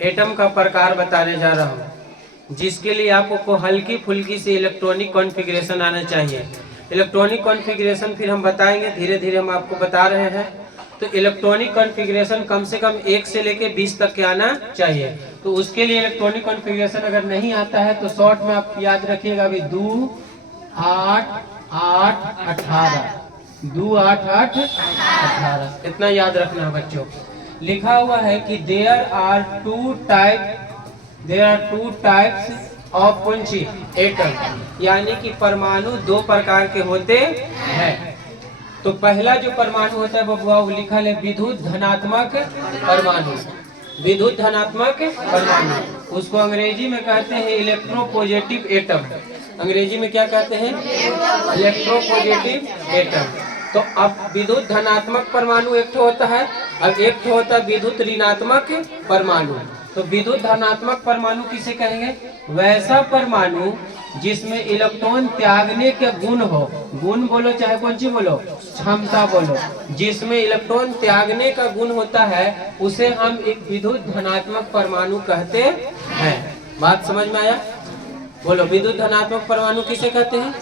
Atom का प्रकार बताने जा रहा हूँ, जिसके लिए आपको हल्की फुल्की से इलेक्ट्रॉनिक कॉन्फ़िगरेशन आना चाहिए। इलेक्ट्रॉनिक कॉन्फ़िगरेशन फिर हम बताएंगे, धीरे धीरे हम आपको बता रहे हैं। तो इलेक्ट्रॉनिक कॉन्फ़िगरेशन कम से कम 1 से लेके 20 तक के आना चाहिए। तो उसके लिए इलेक्ट्रॉनिक कॉन्फ़िगरेशन अगर नहीं आता है तो शॉर्ट में आप याद रखिएगा, अभी 2 8 8 18, 2 8 8 18, इतना याद रखना है बच्चों। लिखा हुआ है कि there are two types of कौन-सी एटम, यानी कि परमाणु 2 प्रकार के होते हैं। तो पहला जो परमाणु होता है बबुआ, वो लिखा है विद्युत धनात्मक परमाणु। विद्युत धनात्मक परमाणु, उसको अंग्रेजी में कहते हैं इलेक्ट्रोपॉजिटिव एटम। अंग्रेजी में क्या कहते हैं? Electropositive atom. तो अब विद्युत धनात्मक परमाणु एक ठो होता है, अब एक ठो होता है विद्युत ऋणात्मक परमाणु। तो विद्युत धनात्मक परमाणु किसे कहेंगे? वैसा परमाणु जिसमें इलेक्ट्रॉन त्यागने के गुण हो, गुण बोलो चाहे कौन सी बोलो, क्षमता बोलो, जिसमें इलेक्ट्रॉन त्यागने का गुण होता है उसे हम एक विद्युत धनात्मक परमाणु कहते हैं। बात समझ में आया? बोलो, विद्युत धनात्मक परमाणु किसे कहते हैं?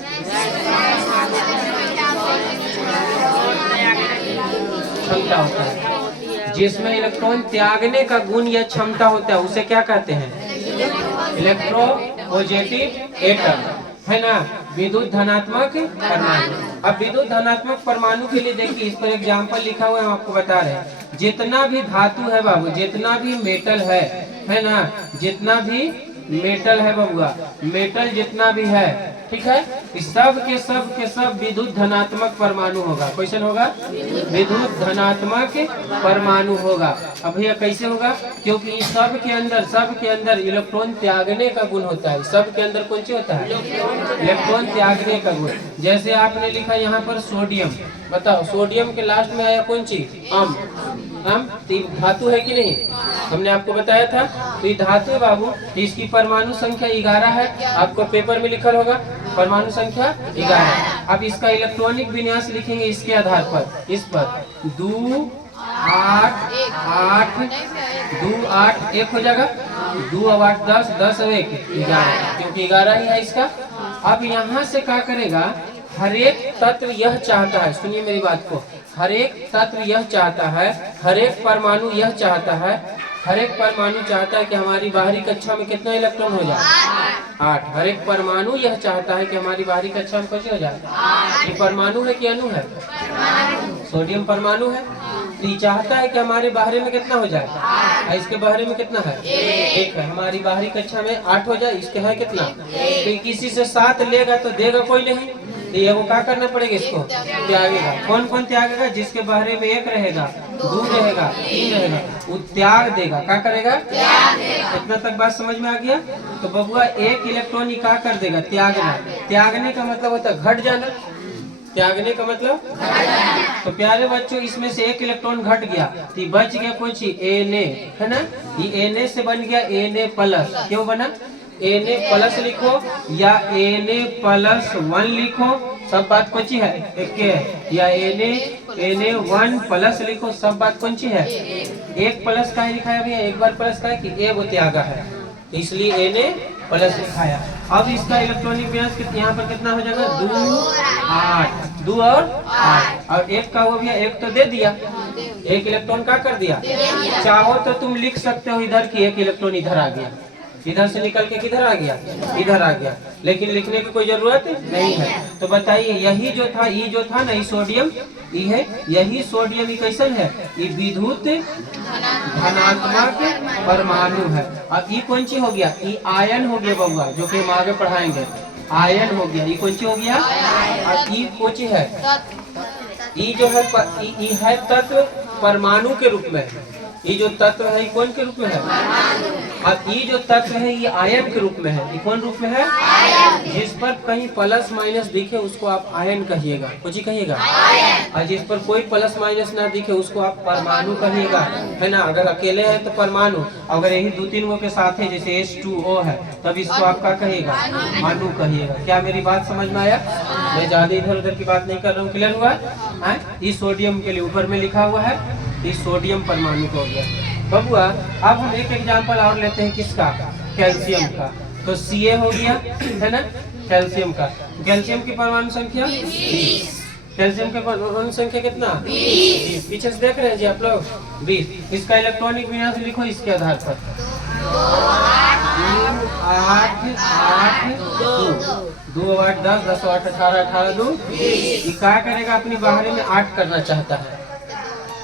क्षमता होता है जिसमें इलेक्ट्रॉन त्यागने का गुण या क्षमता होता है, उसे क्या कहते हैं? इलेक्ट्रोपॉजिटिव एटम, है ना, विद्युत धनात्मक परमाणु। अब विद्युत धनात्मक परमाणु के लिए देखिए, इस पर एग्जाम्पल लिखा हुआ है, हम आपको बता रहे हैं। जितना भी धातु है बाबू, जितना भी मेटल है ना, जितना भी मेटल है बबुआ, मेटल जितना भी है, ठीक है, इस सब के सब विद्युत धनात्मक परमाणु होगा। क्वेश्चन होगा विद्युत धनात्मक परमाणु होगा। अब भैया कैसे होगा? क्योंकि सब के अंदर इलेक्ट्रॉन त्यागने का गुण होता है। सब के अंदर कौन सी होता है? इलेक्ट्रॉन त्यागने का गुण। जैसे आपने लिखा यहाँ पर सोडियम, बताओ सोडियम के लास्ट में आया कौन सी? अम। धातु है कि नहीं? हमने आपको बताया था। तो ये धातु है बाबू, इसकी परमाणु संख्या 11 है। आपको पेपर में लिखा होगा परमाणु संख्या 11। अब इसका इलेक्ट्रॉनिक विन्यास लिखेंगे इसके आधार पर, इस पर 2 8 8 2 8 1 हो जाएगा, 2 और 8 10, 10 और 1 11, क्योंकि 11 ही है इसका। अब यहाँ से क्या करेगा? हर एक तत्व यह चाहता है, सुनिए मेरी बात को, हर एक तत्व यह चाहता है, हर एक परमाणु यह चाहता है, हर एक परमाणु चाहता है कि हमारी बाहरी कक्षा में कितना इलेक्ट्रॉन हो जाए? 8। हर एक परमाणु यह चाहता है कि हमारी बाहरी कक्षा में कैसे हो जाए? ये परमाणु है कि अणु है? सोडियम परमाणु है। तो ये चाहता है कि हमारे बाहरी में कितना हो जाए? इसके बाहरी में कितना है? 1 है। हमारी बाहरी कक्षा में 8 हो जाए, इसके है कितना? तो किसी से 7 लेगा तो देगा कोई नहीं, तो ये वो क्या करना पड़ेगा? इसको त्यागेगा। कौन कौन त्यागेगा? जिसके बाहरी में 1 रहेगा, 2 रहेगा, 3 रहेगा, वो त्याग देगा। क्या करेगा? इतना तक बात समझ में आ गया? तो बबुआ 1 इलेक्ट्रॉन ही क्या कर देगा? त्यागना। त्यागने का मतलब होता है घट जाना। त्यागने का मतलब, तो प्यारे बच्चों इसमें से 1 इलेक्ट्रॉन घट गया तो बच गया कौन सी? Na, है ना। ये Na से बन गया Na+। क्यों बना? Na प्लस लिखो या Na+1 लिखो, सब बात कौन सी है? एक है। या Na1 प्लस लिखो, सब बात कौन सी है? 1 प्लस का ही लिखाया भैया, एक बार प्लस का है कि वो त्यागा है, इसलिए Na+ लिखाया। अब इसका इलेक्ट्रॉनिक विन्यास यहाँ पर कितना हो जाएगा? 2 8, 2 और 8, और 1 का हो गया, 1 तो दे दिया, 1 इलेक्ट्रॉन का कर दिया। चाहो तो तुम लिख सकते हो इधर की 1 इलेक्ट्रॉन इधर आ गया, इधर से निकल के किधर आ गया? इधर आ गया, लेकिन लिखने की कोई जरूरत नहीं है। तो बताइए यही जो था, ये जो था ना, ये सोडियम, ये है, यही सोडियम ही कैसन है? ये विद्युत धनात्मक परमाणु है। अब ये कौन सी हो गया? ये आयन हो गया बबुआ, जो कि हम आगे पढ़ाएंगे। आयन हो गया, ये कौन सी हो गया? और ये कौन सी है? ये जो है ये है तत्व परमाणु के रूप में। ये जो तत्व है ये कौन के रूप में है? और ये जो तत्व है ये आयन के रूप में है। ये कौन रूप में है? जिस पर कहीं प्लस माइनस दिखे उसको आप आयन कहिएगा, कुछ ही कहिएगा। और जिस पर कोई प्लस माइनस ना दिखे उसको आप परमाणु कहिएगा, है ना। अगर अकेले है तो परमाणु, अगर यही 2-3 गो के साथ है जैसे H2O है तब इसको आप क्या कहिएगा? अणु कहिएगा। क्या मेरी बात समझ में आया? मैं ज्यादा इधर उधर की बात नहीं कर रहा हूँ, क्लियर हुआ है? इस सोडियम के लिए ऊपर में लिखा हुआ है, इस सोडियम परमाणु हो गया। बबुआ अब हम एक एग्जांपल और लेते हैं किसका, कैल्शियम का। तो Ca हो गया है ना कैल्शियम का। कैल्शियम की परमाणु संख्या 20। कैल्शियम के परमाणु संख्या कितना 20। पीछे से देख रहे हैं जी आप लोग 20। इसका इलेक्ट्रॉनिक विन्यास लिखो इसके आधार पर 8 8 2 2 8 10 10 8 18 18 2 ये क्या करेगा, अपनी बाहरी में 8 करना चाहता है,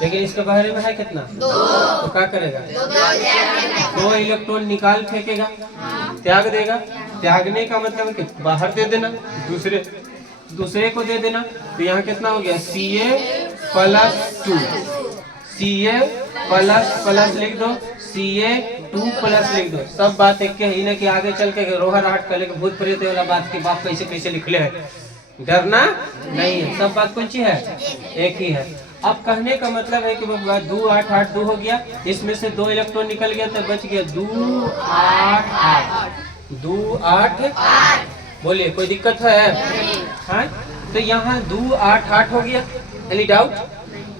लेकिन इसके बाहरी में है कितना 2। तो क्या करेगा 2 इलेक्ट्रॉन निकाल फेंकेगा, त्याग देगा। त्यागने का मतलब है कि बाहर दे देना, दूसरे को दे देना। तो यहाँ कितना हो गया Ca+2 Ca प्लस लिख दो, Ca2+ लिख दो। सब बात एक के ही ना कि आगे चल के रोहर हाट कर लेके भूत प्रेत वाला बात की बाप कैसे कैसे लिख ले है, डरना नहीं है। सब बात कौन सी है, एक ही है। अब कहने का मतलब है कि 2 8 8 2 हो गया, इसमें से 2 इलेक्ट्रॉन निकल गया तो बच गया 2 8 8 2 8 8। बोलिए कोई दिक्कत है? हाँ तो यहाँ 2 8 8 हो गया, एनी डाउट?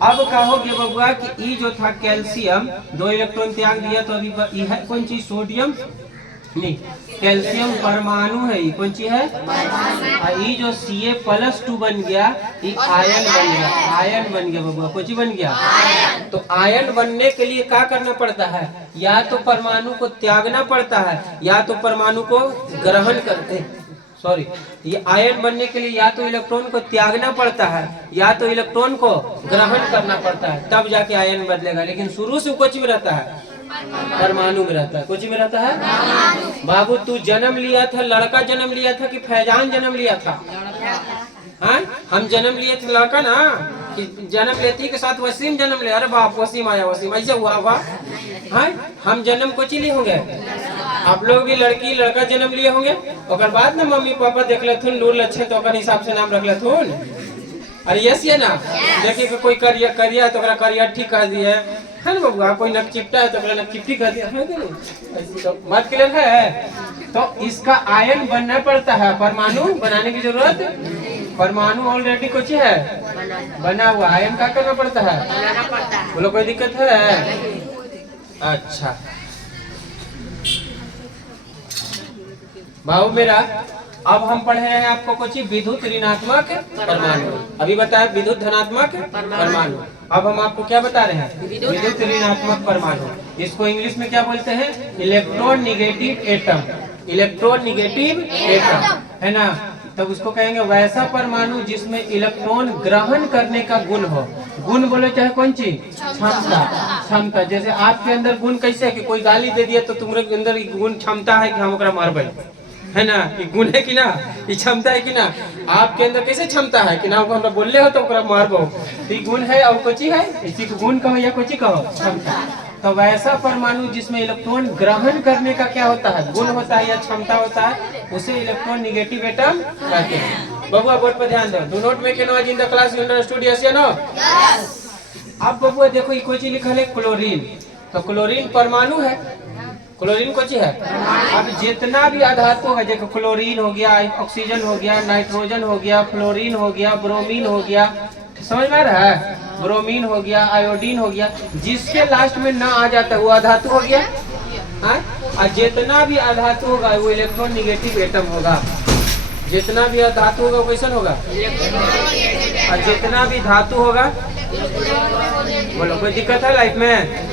अब क्या हो गया बबुआ कि ई जो था कैल्शियम 2 इलेक्ट्रॉन त्याग दिया, तो अभी ई है कौन चीज, सोडियम नहीं, कैल्शियम परमाणु है। ये कौन सी है, ये जो Ca+2 बन गया, ये आयन बन गया। आयन बन गया बबुआ, कौन सी बन गया आयन। तो आयन बनने के लिए क्या करना पड़ता है, या तो परमाणु को त्यागना पड़ता है या तो परमाणु को ग्रहण करते, सॉरी ये आयन बनने के लिए या तो इलेक्ट्रॉन को त्यागना पड़ता है या तो इलेक्ट्रॉन को ग्रहण करना पड़ता है, तब जाके आयन बदलेगा। लेकिन शुरू से कुछ भी रहता है, परमाणु में रहता है। कुछ में रहता है। बाबू तू जन्म लिया था, लड़का जन्म लिया था कि फैजान जन्म लिया था? हाँ हम जन्म लिए थे लड़का ना, कि जन्म लेती के साथ वसीम जन्म ले। अरे बाप वसीम आया, वसीम ऐसे हुआ हुआ। हाँ हम जन्म कुछ लिए होंगे, आप लोग भी लड़की लड़का जन्म लिए होंगे, और बाद में मम्मी पापा देख लेथुन लूर लच्छे तो हिसाब से नाम रख लेथुन। अरे यस ये ना देखिए कि कोई करिया तो करिया ठीक कर दिए है ना बबुआ, कोई नकचिपटा है तो नकचिपटी कर दिया है तो बात क्लियर है। तो इसका आयन बनना पड़ता है, परमाणु बनाने की जरूरत, परमाणु ऑलरेडी कुछ है बना हुआ, आयन का करना पड़ता है। बोलो कोई दिक्कत है? अच्छा बाबू मेरा, अब हम पढ़ रहे हैं आपको कुछ विद्युत ऋणात्मक परमाणु। अभी बताया विद्युत धनात्मक परमाणु, अब हम आपको क्या बता रहे हैं, विद्युत ऋणात्मक परमाणु। इसको इंग्लिश में क्या बोलते हैं, electron negative atom. Electron negative atom है ना, तब उसको कहेंगे वैसा परमाणु जिसमें इलेक्ट्रॉन ग्रहण करने का गुण हो। गुण बोले चाहे कौन चीज, क्षमता। क्षमता जैसे आपके अंदर गुण कैसे है कि कोई गाली दे दिया तो तुम्हारे अंदर गुण क्षमता है कि हम ओकरा मारबे, है ना, ये गुण है कि ना, ये क्षमता है कि ना। आपके अंदर कैसे क्षमता है कि ना हमरा बोलले हो तो ओकरा मारबो, तो ये गुण है। और कोची है, इसी को गुण कहो या कोची कहो, क्षमता। तो वैसा परमाणु जिसमें इलेक्ट्रॉन ग्रहण करने का क्या होता है, गुण होता है या क्षमता होता है, उसे इलेक्ट्रॉन निगेटिव एटम कहते हैं। बबुआ बोर्ड पर ध्यान दो, do not make any noise in the class, you understood yes या नो? अब बबुआ देखो ये कोची लिखा है क्लोरीन, तो क्लोरीन परमाणु है, क्लोरीन कोची है। अब जितना भी अधातु है, देखो क्लोरीन हो गया, ऑक्सीजन हो गया, नाइट्रोजन हो गया, फ्लोरीन हो गया, ब्रोमीन हो गया, समझ में आ रहा है, ब्रोमीन हो गया, आयोडीन हो गया, जिसके लास्ट में ना आ जाता है वो अधातु हो गया। और जितना भी अधातु होगा वो इलेक्ट्रॉन निगेटिव एटम होगा। जितना भी अधातु होगा वो कैसा होगा, और जितना भी धातु होगा, बोलो कोई दिक्कत है लाइफ में?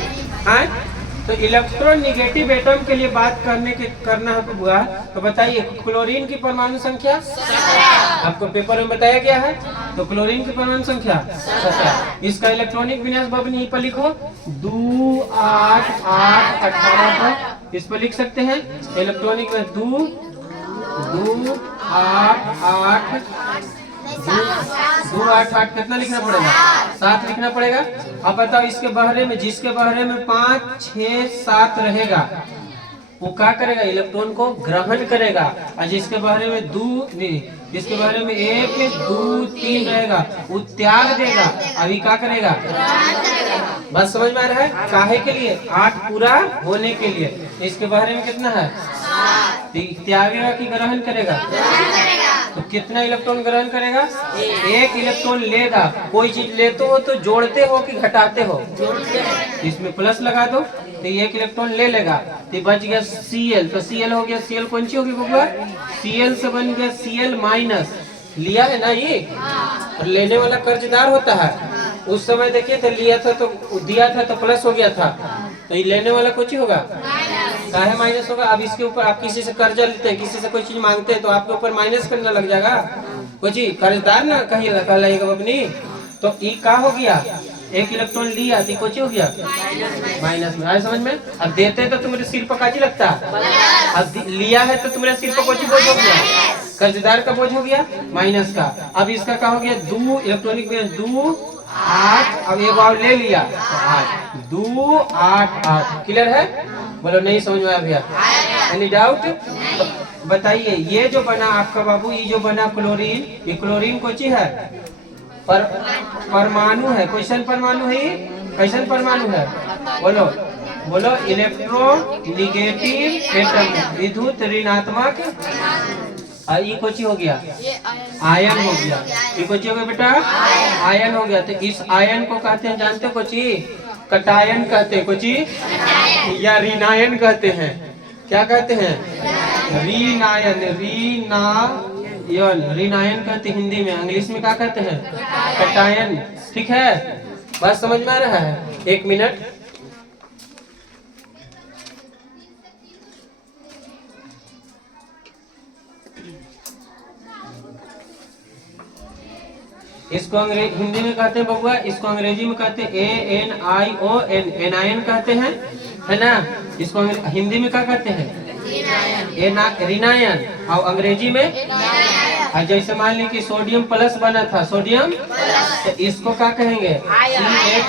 हाँ तो इलेक्ट्रॉन निगेटिव एटम के लिए बात करना है बुआ, तो बताइए क्लोरीन की परमाणु संख्या आपको पेपर में बताया गया है। तो क्लोरीन की परमाणु संख्या 17। इसका इलेक्ट्रॉनिक विन्यास बाबू यहीं पर लिखो 2 8 8 18 पर इस पर लिख सकते हैं। इलेक्ट्रॉनिक में 2 2 8 8 2 8 8 कितना लिखना पड़ेगा, 7 लिखना पड़ेगा। अब बताओ इसके बहरे में, जिसके बहरे में 5 6 7 रहेगा वो क्या करेगा, इलेक्ट्रॉन को ग्रहण करेगा। और जिसके बहरे में 2 नहीं, जिसके बहरे में 1 2 3 रहेगा वो त्याग देगा, अभी क्या करेगा, बस समझ में आ रहा है। काहे के लिए, 8 पूरा होने के लिए। इसके बहरे में कितना है, त्यागेगा कि ग्रहण करेगा, तो कितना इलेक्ट्रॉन ग्रहण करेगा? एक इलेक्ट्रॉन लेगा। कोई चीज लेते हो तो जोड़ते हो कि घटाते हो? इसमें प्लस लगा दो तो एक इलेक्ट्रॉन ले लेगा तो बच गया Cl। तो Cl हो गया, Cl कौन सी होगी बबुआ? Cl से बन गया Cl माइनस। लिया है ना ये, और लेने वाला कर्जदार होता है। उस समय देखिए तो लिया था तो दिया था तो प्लस हो गया था, तो ये लेने वाला कुछ ही होगा, काहे माइनस होगा? अब इसके ऊपर आप किसी से कर्जा लेते हैं, किसी से कोई चीज मांगते हैं तो आपके ऊपर माइनस करना लग जाएगा। कुछ ही कर्जदार ना कहीं लगेगा अपनी। तो ई का हो गया? एक इलेक्ट्रॉन लिया तो कुछ हो गया माइनस में। आए समझ में? अब देते हैं तो तुम्हारे सिर पर काजी लगता है, अब लिया है तो तुम्हारे सिर पर कुछ बोझ हो गया, कर्जदार का बोझ हो गया माइनस का। अब इसका क्या हो गया? 2 इलेक्ट्रॉनिक में 2 8। अब एक बार ले लिया 8 2 8 8। क्लियर है? बोलो नहीं समझ में आया भैया? Any doubt? बताइए ये जो बना आपका बाबू, ये जो बना क्लोरीन, ये क्लोरीन कौन चीज है? परमाणु है। क्वेश्चन परमाणु है ये? कैसन परमाणु है? बोलो बोलो। इलेक्ट्रोनिगेटिव एटम, विद्युत ऋणात्मक। ये कोची हो गया? आयन हो गया। ये कोची हो गया बेटा? आयन हो गया। तो इस आयन को कहते हैं, जानते हो कोची? कटायन कहते हैं। कोची या ऋणायन कहते हैं। क्या कहते हैं? ऋणायन। ऋणायन कहते हैं हिंदी में। इंग्लिश में क्या कहते हैं? कटायन। ठीक है, बात समझ में आ रहा है? 1 मिनट। इसको हिंदी में कहते हैं बबुआ, इसको अंग्रेजी में कहते हैं ANION, एनायन कहते हैं, है ना? इसको हिंदी में क्या कहते हैं? ऋणायन। और अंग्रेजी में जैसे मान ली कि सोडियम प्लस बना था, सोडियम, तो इसको क्या कहेंगे?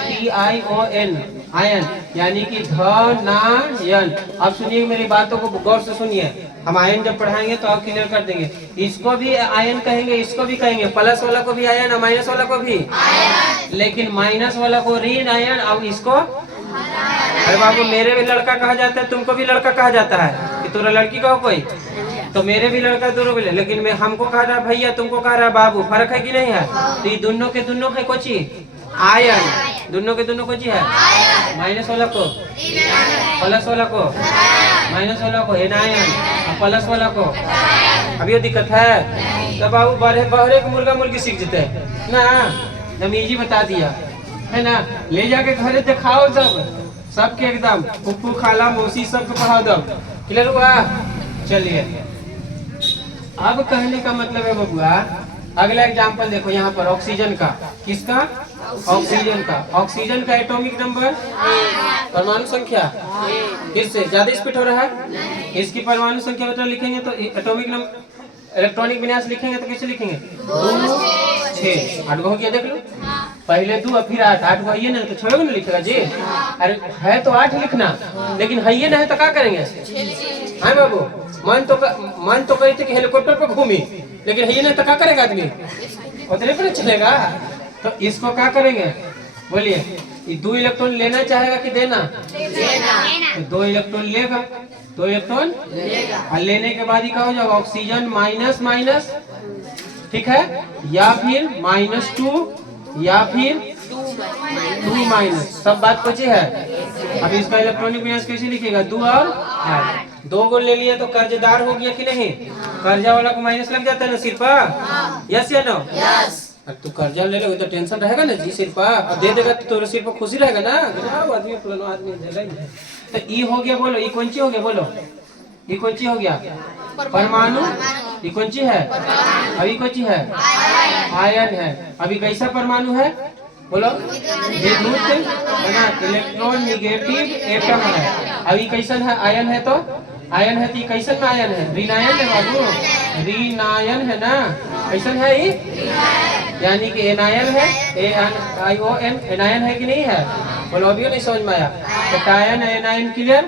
CHTION, आयन, यानी कि धनायन। अब सुनिए मेरी बातों को गौर से सुनिए, हम आयन जब पढ़ाएंगे तो आप क्लियर कर देंगे। इसको भी आयन कहेंगे, इसको भी कहेंगे, प्लस वाला को भी आयन और माइनस वाला को भी आयन। लेकिन माइनस वाला को ऋण आयन और इसको, अरे बाबू मेरे भी लड़का कहा जाता है, तुमको भी लड़का कहा जाता है कि तुरा लड़की कहो कोई, तो मेरे भी लड़का दोनों भी, लेकिन मैं हमको कह रहा भैया, तुमको कह रहा बाबू, फर्क है कि नहीं है? तो ये दोनों के दोनों है कोची आयन, दोनों के दोनों कोची है? माइनस वाला को प्लस वाला को, माइनस वाला को एनायन, प्लस वाला को। अभी ये दिक्कत है तो बाबू बहरे को मुर्गा मुर्गी सीख जेते ना, नमीजी बता दिया है ना। ले जाके घरे दिखाओ सबके एकदम, फुप्पू खाला मौसी सबको पढ़ाओ दो। क्लियर हुआ? चलिए अब कहने का मतलब है बबुआ, अगला एग्जाम्पल देखो यहाँ पर ऑक्सीजन का। किसका? ऑक्सीजन का। ऑक्सीजन का एटॉमिक नंबर, परमाणु संख्या, फिर से ज्यादा स्पीड हो रहा है। इसकी परमाणु संख्या बेटा लिखेंगे तो एटॉमिक नंबर, इलेक्ट्रॉनिक विन्यास लिखेंगे तो कैसे लिखेंगे? 2 6 8 हो गया, देख लो। पहले 2 फिर 8 8 को है ना, तो 6 नहीं लिखेगा जी? अरे है तो 8 लिखना, लेकिन है ये ना है तो क्या करेंगे? हाँ बाबू, मन तो कहते कि हेलीकॉप्टर पर घूमी, लेकिन ये नहीं तो क्या करेगा आदमी? उतने पर चलेगा। तो इसको क्या करेंगे? बोलिए, ये 2 इलेक्ट्रॉन लेना चाहेगा कि देना? तो 2 इलेक्ट्रॉन लेगा, 2 इलेक्ट्रॉन और लेने के बाद ही क्या हो जाएगा? ऑक्सीजन माइनस माइनस, ठीक है, या फिर -2 या फिर 2 माइनस, सब बात कुछ है। अब इसका इलेक्ट्रॉनिक विन्यास कैसे लिखेगा? 2 और 8। 2 को ले लिया तो कर्जदार हो गया कि नहीं? कर्जा वाला को माइनस लग जाता है ना सिर पर, यस या नो? यस। अब तू कर्जा ले लोगे तो टेंशन रहेगा ना जी सिर पर, अब दे देगा तो तेरे सिर पर खुशी रहेगा ना, आदमी पुराना आदमी देगा ही। तो ई हो गया, बोलो ई कौन सी हो गया? बोलो ये कौन सी हो गया? परमाणु। ये कौन सी है? अभी कौन सी है? आयन है। अभी कैसा परमाणु है? बोलो विद्युत है ना, इलेक्ट्रॉन निगेटिव एटम है। अभी कैसन है? आयन है, तो आयन है तो कैसन में आयन है? ऋणायन है बाबू, ऋणायन है ना। कैसन है ये? यानी कि एनायन है, ANION, एनायन है कि नहीं है? बोलो अभी नहीं समझ में आया? कटायन है, एनायन। क्लियर?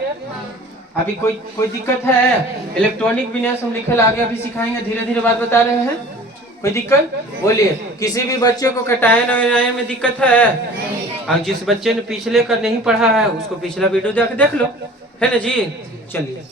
अभी कोई दिक्कत है? इलेक्ट्रॉनिक विन्यास हम लिखे आगे अभी सिखाएंगे, धीरे धीरे बात बता रहे हैं। कोई दिक्कत? बोलिए। किसी भी बच्चे को कटायन और एनायन में दिक्कत है? और जिस बच्चे ने पिछले का नहीं पढ़ा है उसको पिछला वीडियो जाके देख लो, है ना जी? चलिए।